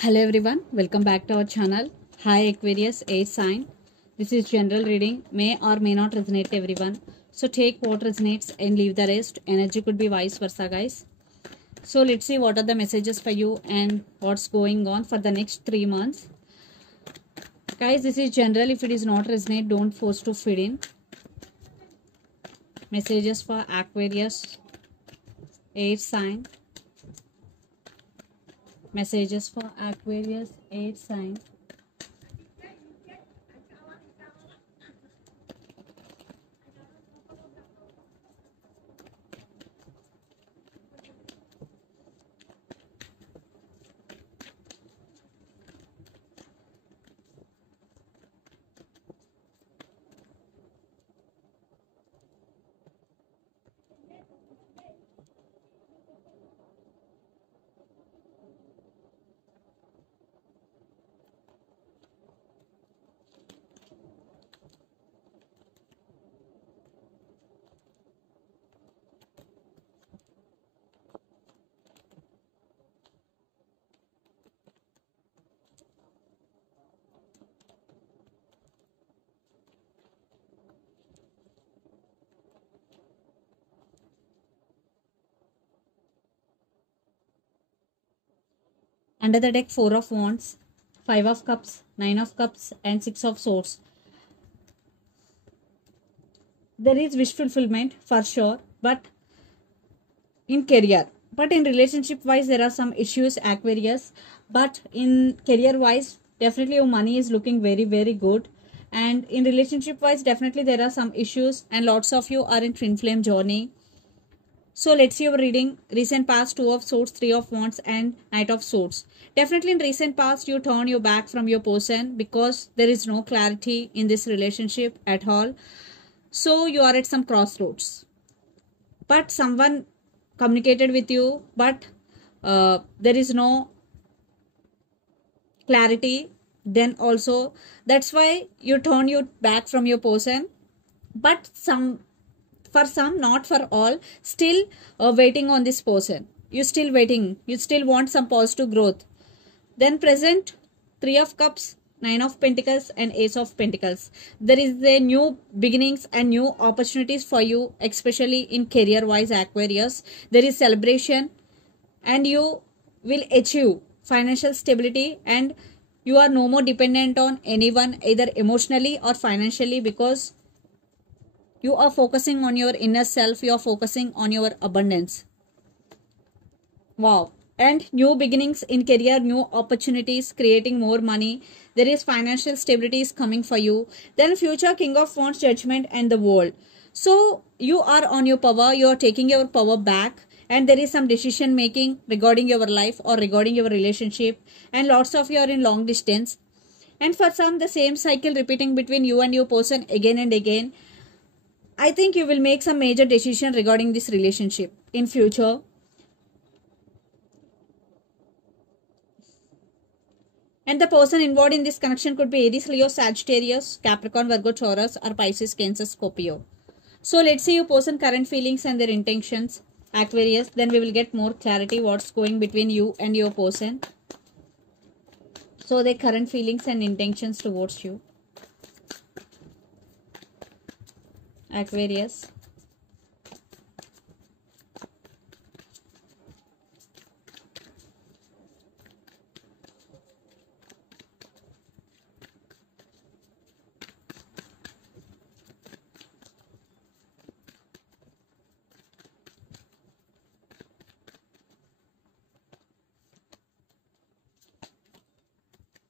Hello everyone, welcome back to our channel. Hi Aquarius, air sign. This is general reading, may or may not resonate to everyone. So take what resonates and leave the rest. Energy could be vice versa, guys. So let's see what are the messages for you and what's going on for the next 3 months. Guys, this is general. If it is not resonate, don't force to fit in. Messages for Aquarius, air sign. Messages for Aquarius, air sign. Under the deck, 4 of Wands, 5 of Cups, 9 of Cups and 6 of Swords. There is wish fulfillment for sure, but in career. But in relationship wise, there are some issues, Aquarius. But in career wise, definitely your money is looking very, very good. And in relationship wise, definitely there are some issues and lots of you are in twin flame journey. So let's see your reading. Recent past, 2 of Swords, 3 of Wands and Knight of Swords. Definitely in recent past, you turn your back from your person because there is no clarity in this relationship at all. So you are at some crossroads. But someone communicated with you, but there is no clarity. Then also, that's why you turn your back from your person. But for some, not for all, still waiting on this person. You still waiting. You still want some positive growth. Then present, 3 of Cups, 9 of Pentacles and Ace of Pentacles. There is a new beginnings and new opportunities for you, especially in career wise, Aquarius. There is celebration and you will achieve financial stability and you are no more dependent on anyone, either emotionally or financially, because you are focusing on your inner self. You are focusing on your abundance. Wow. And new beginnings in career, new opportunities, creating more money. There is financial stability is coming for you. Then future, King of Wands, Judgment and the World. So you are on your power. You are taking your power back. And there is some decision making regarding your life or regarding your relationship. And lots of you are in long distance. And for some, the same cycle repeating between you and your person again and again. I think you will make some major decision regarding this relationship in future. And the person involved in this connection could be Aries, Leo, Sagittarius, Capricorn, Virgo, Taurus or Pisces, Cancer, Scorpio. So let's see your person current feelings and their intentions, Aquarius. Then we will get more clarity what's going between you and your person. So their current feelings and intentions towards you, Aquarius.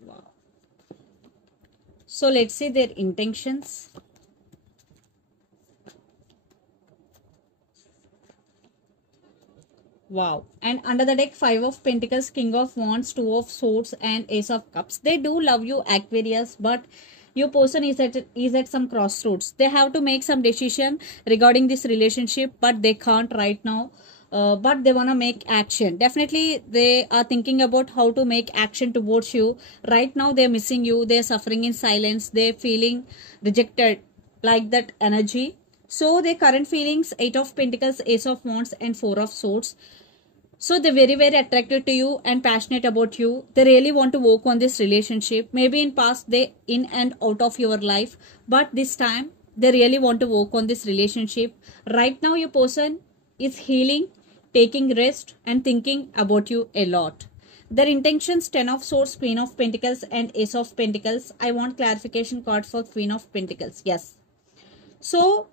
Wow. So let's see their intentions. Wow. And under the deck, 5 of Pentacles, King of Wands, 2 of Swords and Ace of Cups. They do love you, Aquarius, but your person is at some crossroads. They have to make some decision regarding this relationship, but they can't right now. But they want to make action. Definitely they are thinking about how to make action towards you. Right now they're missing you. They're suffering in silence. They're feeling rejected, like that energy. So their current feelings, 8 of Pentacles, Ace of Wands and 4 of Swords. So they're very, very attracted to you and passionate about you. They really want to work on this relationship. Maybe in past they in and out of your life, but this time they really want to work on this relationship. Right now your person is healing, taking rest and thinking about you a lot. Their intentions: 10 of swords, queen of pentacles and ace of pentacles. I want clarification card for queen of pentacles. Yes. So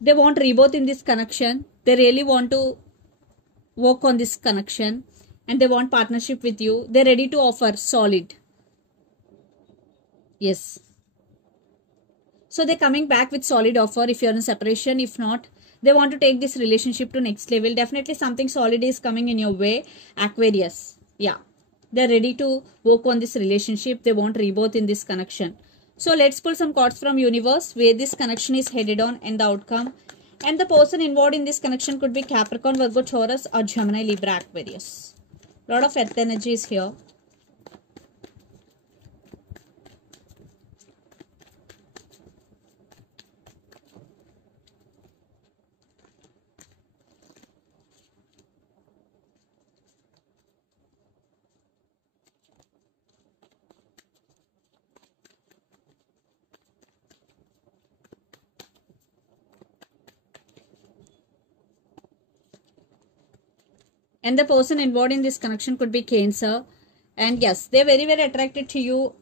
they want rebirth in this connection. They really want to work on this connection and they want partnership with you. They're ready to offer solid. Yes. So they're coming back with solid offer if you're in separation. If not, they want to take this relationship to next level. Definitely something solid is coming in your way, Aquarius. Yeah. They're ready to work on this relationship. They want rebirth in this connection. So let's pull some cards from universe where this connection is headed on and the outcome. And the person involved in this connection could be Capricorn, Virgo, Taurus or Gemini, Libra, Aquarius. Lot of earth energy is here. And the person involved in this connection could be Cancer. And yes, they're very, very attracted to you.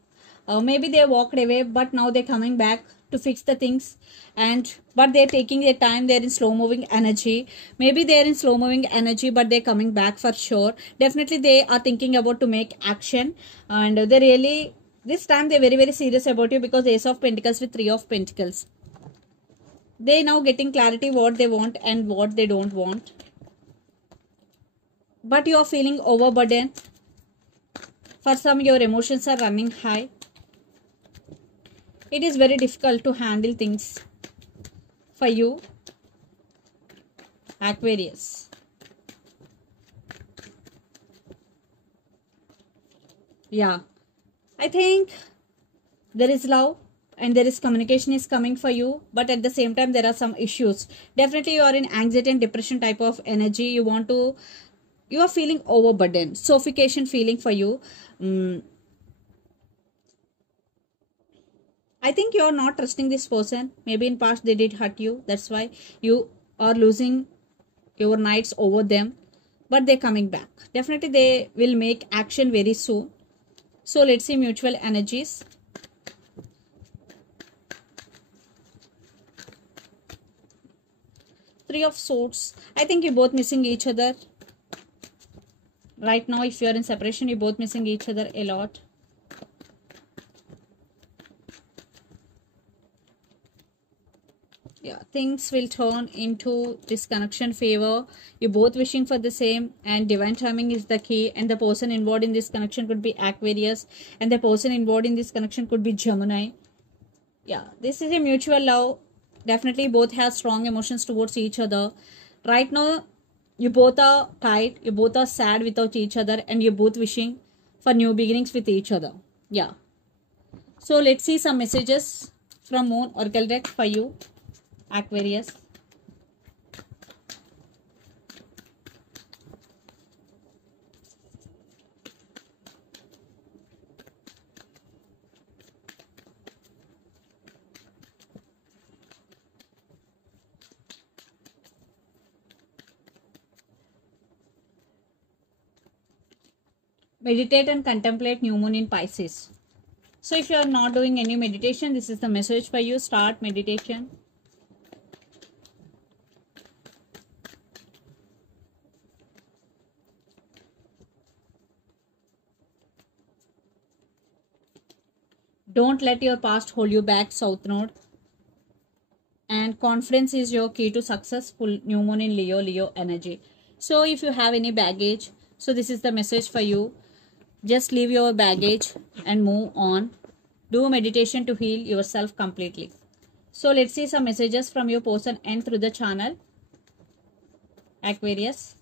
Maybe they walked away, but now they're coming back to fix the things. But they're taking their time. They're in slow moving energy. Maybe they're in slow moving energy, but they're coming back for sure. Definitely they are thinking about to make action. And they really, this time they're very, very serious about you because Ace of Pentacles with Three of Pentacles. They now getting clarity what they want and what they don't want. But you are feeling overburdened. For some, your emotions are running high. It is very difficult to handle things for you, Aquarius. Yeah, I think there is love and there is communication is coming for you, but at the same time there are some issues. Definitely you are in anxiety and depression type of energy. You are feeling overburdened, suffocation feeling for you. I think you are not trusting this person. Maybe in past they did hurt you. That's why you are losing your nights over them. But they're coming back. Definitely they will make action very soon. So let's see mutual energies. Three of Swords. I think you're both missing each other. Right now, if you're in separation, you're both missing each other a lot. Yeah, things will turn into this connection favor. You're both wishing for the same and divine timing is the key. And the person involved in this connection could be Aquarius. And the person involved in this connection could be Gemini. Yeah, this is a mutual love. Definitely both have strong emotions towards each other. Right now, you both are tight. You both are sad without each other. And you're both wishing for new beginnings with each other. Yeah. So, let's see some messages from Moon Oracle deck for you, Aquarius. Meditate and contemplate new moon in Pisces. So if you are not doing any meditation, this is the message for you. Start meditation. Don't let your past hold you back, South Node. And confidence is your key to successful new moon in Leo energy. So if you have any baggage, so this is the message for you. Just leave your baggage and move on. Do meditation to heal yourself completely. So let's see some messages from your person and through the channel, Aquarius.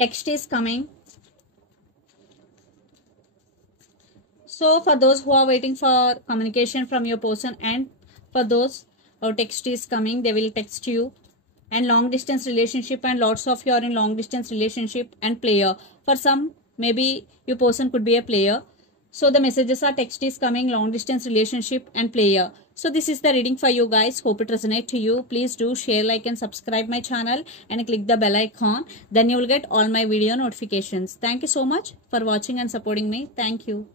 text is coming. So for those who are waiting for communication from your person, and for those text is coming, they will text you. And long distance relationship, and lots of you are in long distance relationship and player. For some, maybe your person could be a player. So the messages are text is coming, long distance relationship and player. So this is the reading for you guys. Hope it resonates to you. Please do share, like and subscribe my channel and click the bell icon. Then you will get all my video notifications. Thank you so much for watching and supporting me. Thank you.